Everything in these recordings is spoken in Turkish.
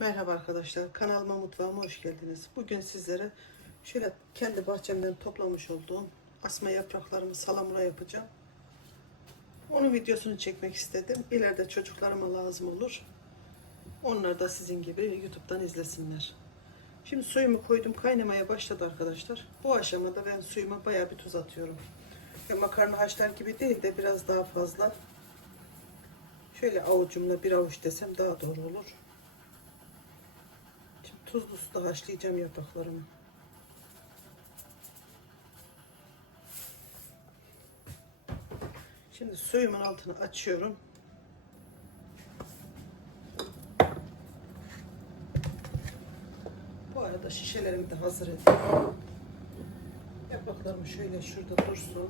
Merhaba arkadaşlar, kanalıma mutfağıma hoş geldiniz. Bugün sizlere şöyle kendi bahçemden toplamış olduğum asma yapraklarımı salamura yapacağım. Onun videosunu çekmek istedim. İleride çocuklarıma lazım olur. Onlar da sizin gibi YouTube'dan izlesinler. Şimdi suyumu koydum, kaynamaya başladı arkadaşlar. Bu aşamada ben suyuma bayağı bir tuz atıyorum. Ve makarna haşlar gibi değil de biraz daha fazla. Şöyle avucumla bir avuç desem daha doğru olur. Tuzlu suda haşlayacağım yapraklarımı. Şimdi suyumun altını açıyorum. Bu arada şişelerimi de hazır edeyim. Yapraklarım şöyle şurada dursun.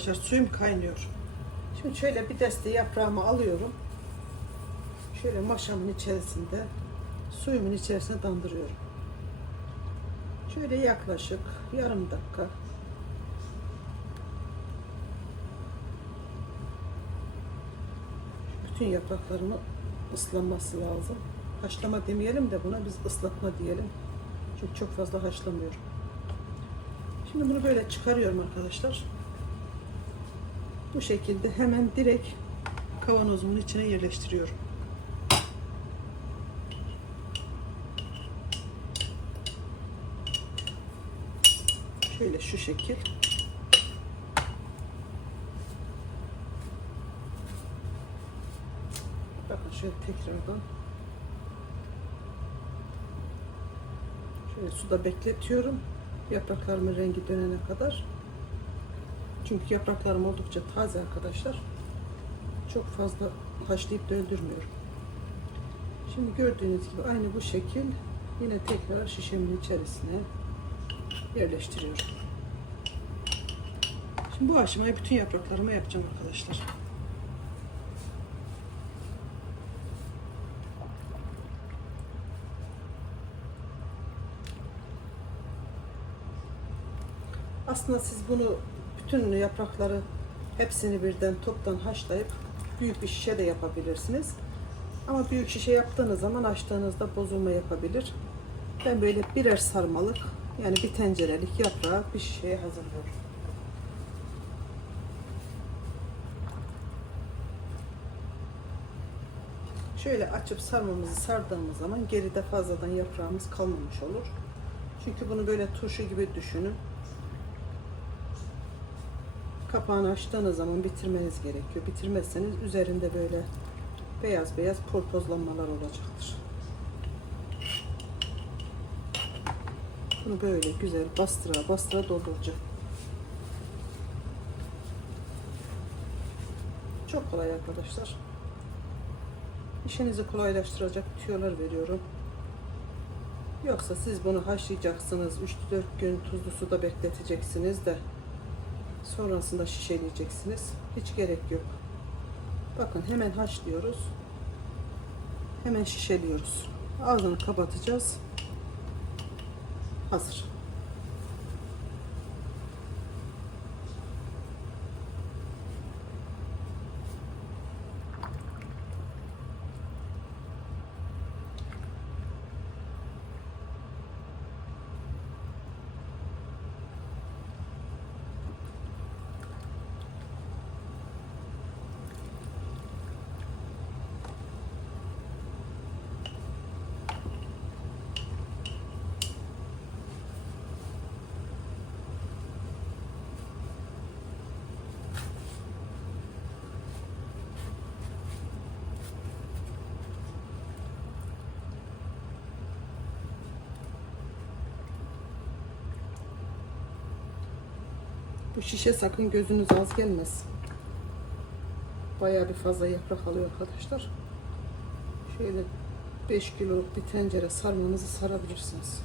Arkadaşlar suyum kaynıyor. Şimdi şöyle bir deste yaprağımı alıyorum. Şöyle maşamın içerisinde suyumun içerisine dandırıyorum. Şöyle yaklaşık yarım dakika bütün yapraklarımı ıslanması lazım. Haşlama demeyelim de buna biz ıslatma diyelim. Çünkü çok fazla haşlamıyorum. Şimdi bunu böyle çıkarıyorum arkadaşlar. Bu şekilde hemen direkt kavanozumun içine yerleştiriyorum. Şöyle şu şekil. Bakın şöyle tekrardan şöyle suda bekletiyorum. Yapraklarımın rengi dönene kadar. Çünkü yapraklarım oldukça taze arkadaşlar. Çok fazla haşlayıp döndürmüyorum. Şimdi gördüğünüz gibi aynı bu şekil yine tekrar şişemin içerisine yerleştiriyorum. Şimdi bu aşamayı bütün yapraklarıma yapacağım arkadaşlar. Aslında siz bunu bütün yaprakları hepsini birden toptan haşlayıp büyük bir şişe de yapabilirsiniz. Ama büyük şişe yaptığınız zaman açtığınızda bozulma yapabilir. Ben böyle birer sarmalık yani bir tencerelik yaprağı bir şişeye hazırlıyorum. Şöyle açıp sarmamızı sardığımız zaman geride fazladan yaprağımız kalmamış olur. Çünkü bunu böyle turşu gibi düşünün. Kapağını açtığınız zaman bitirmeniz gerekiyor. Bitirmezseniz üzerinde böyle beyaz beyaz portozlanmalar olacaktır. Bunu böyle güzel bastıra bastıra dolduracağım. Çok kolay arkadaşlar. İşinizi kolaylaştıracak tüyolar veriyorum. Yoksa siz bunu haşlayacaksınız. 3-4 gün tuzlu suda bekleteceksiniz de sonrasında şişeleyeceksiniz. Hiç gerek yok. Bakın hemen haşlıyoruz. Hemen şişeliyoruz. Ağzını kapatacağız. Hazır. Bu şişe sakın gözünüz az gelmesin. Bayağı bir fazla yaprak alıyor arkadaşlar. Şöyle 5 kiloluk bir tencere sarmanızı sarabilirsiniz.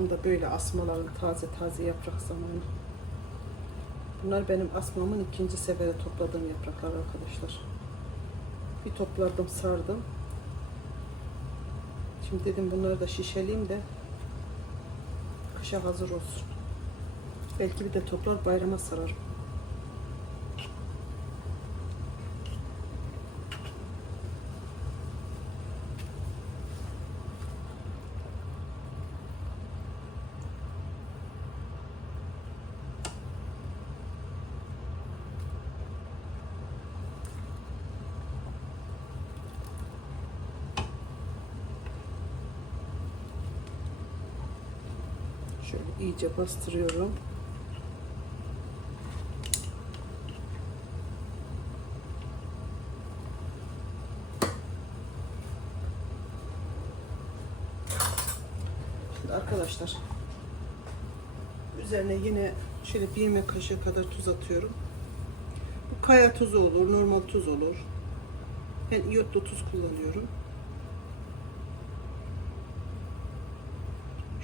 Tam da böyle asmaların taze taze yaprak zamanı. Bunlar benim asmamın ikinci sefere topladığım yapraklar arkadaşlar. Bir topladım sardım. Şimdi dedim bunları da şişeleyeyim de kışa hazır olsun. Belki bir de toplar bayrama sararım. Şöyle iyice bastırıyorum. Şimdi arkadaşlar üzerine yine şöyle bir yemek kaşığı kadar tuz atıyorum. Bu kaya tuzu olur, normal tuz olur. Ben iyotlu tuz kullanıyorum.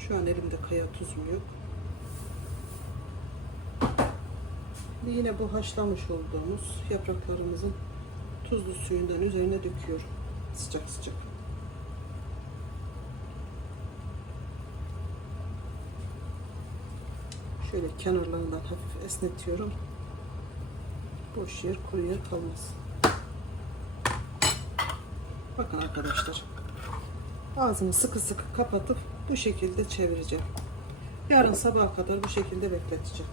Şu an elimde kaya tuzum yok. Ve yine bu haşlamış olduğumuz yapraklarımızın tuzlu suyundan üzerine döküyorum. Sıcak sıcak. Şöyle kenarlarından hafif esnetiyorum. Boş yer, kuru yer kalmasın. Bakın arkadaşlar. Ağzını sıkı sıkı kapatıp bu şekilde çevireceğim. Yarın sabaha kadar bu şekilde bekleteceğim.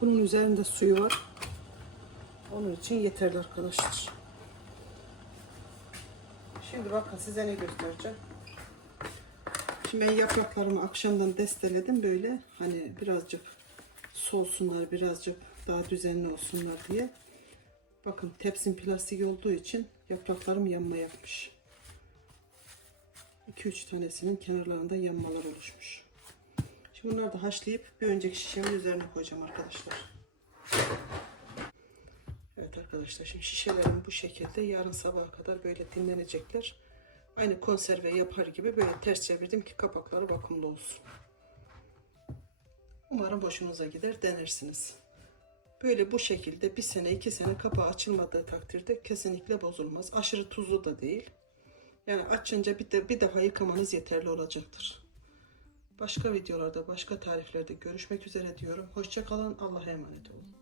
Bunun üzerinde suyu var. Onun için yeterli arkadaşlar. Şimdi bakın size ne göstereceğim. Şimdi ben yapraklarımı akşamdan desteledim böyle hani birazcık soğusunlar birazcık daha düzenli olsunlar diye. Bakın tepsim plastik olduğu için yapraklarım yanma yapmış. 2-3 tanesinin kenarlarında yanmalar oluşmuş. Bunları da haşlayıp bir önceki şişemin üzerine koyacağım arkadaşlar. Evet arkadaşlar şimdi şişelerim bu şekilde yarın sabaha kadar böyle dinlenecekler. Aynı konserve yapar gibi böyle ters çevirdim ki kapakları vakumlu olsun. Umarım hoşunuza gider denersiniz. Böyle bu şekilde bir sene iki sene kapağı açılmadığı takdirde kesinlikle bozulmaz. Aşırı tuzlu da değil. Yani açınca bir, de, bir daha yıkamanız yeterli olacaktır. Başka videolarda, başka tariflerde görüşmek üzere diyorum. Hoşçakalın. Allah'a emanet olun.